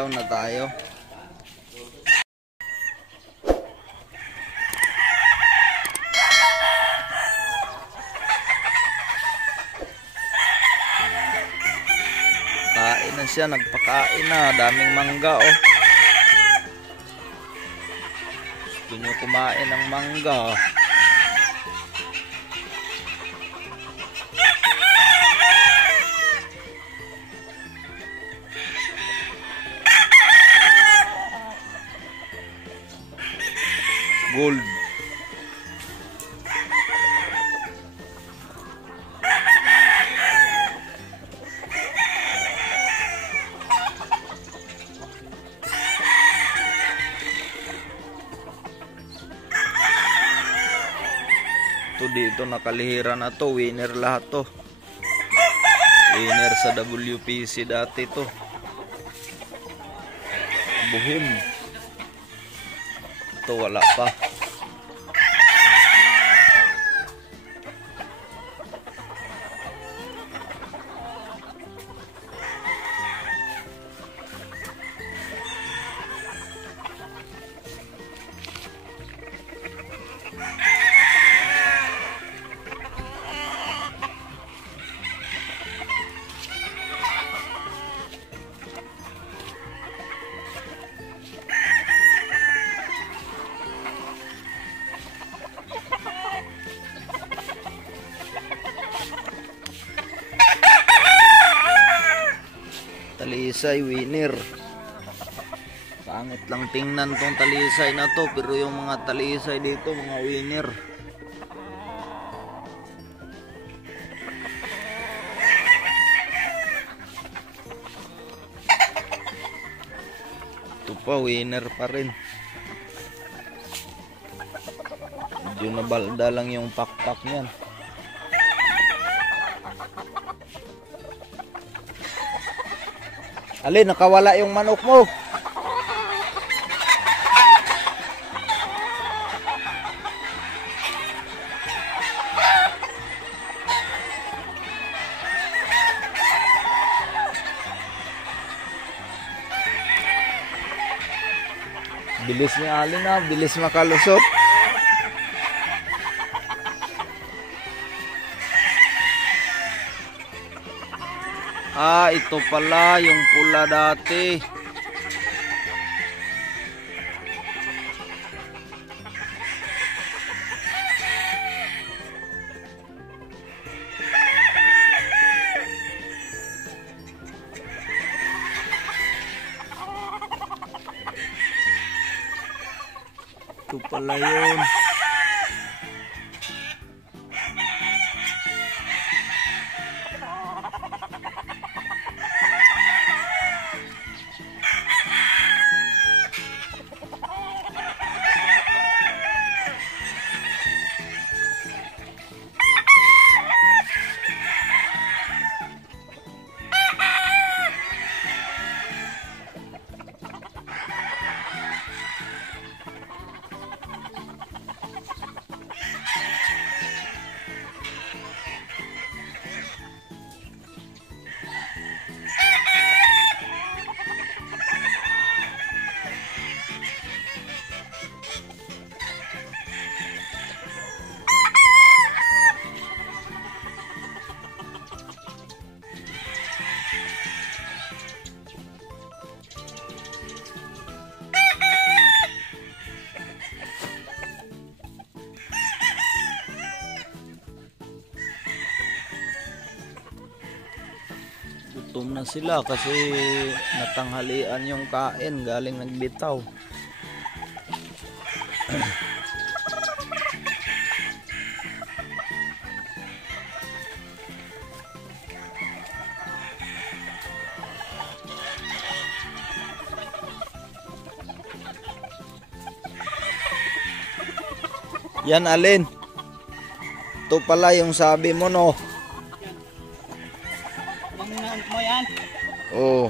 Magbibitaw na tayo. Kain na siya, nagpakain na. Daming mangga oh. Gusto nyo kumain ng mangga. Gold. Ito dito nakalihira na to, winner lahat to. Winner sa WPC dati to. Buhim. Ito wala pa. Talisay winner. Pangit lang tingnan tong talisay na to, pero yung mga talisay dito mga winner. Ito pa winner pa rin. Medyo nabalda lang yung pakpak niyan. Alin, nakawala yung manok mo. Bilis niya Alin na, bilis makalusot. Ah, ito pala yung pula dati. Ito pala yun. Gutom na sila kasi natanghalian yung kain, galing nagbitaw. Yan Alin. Ito pala yung sabi mo no. Mo yan? Oh.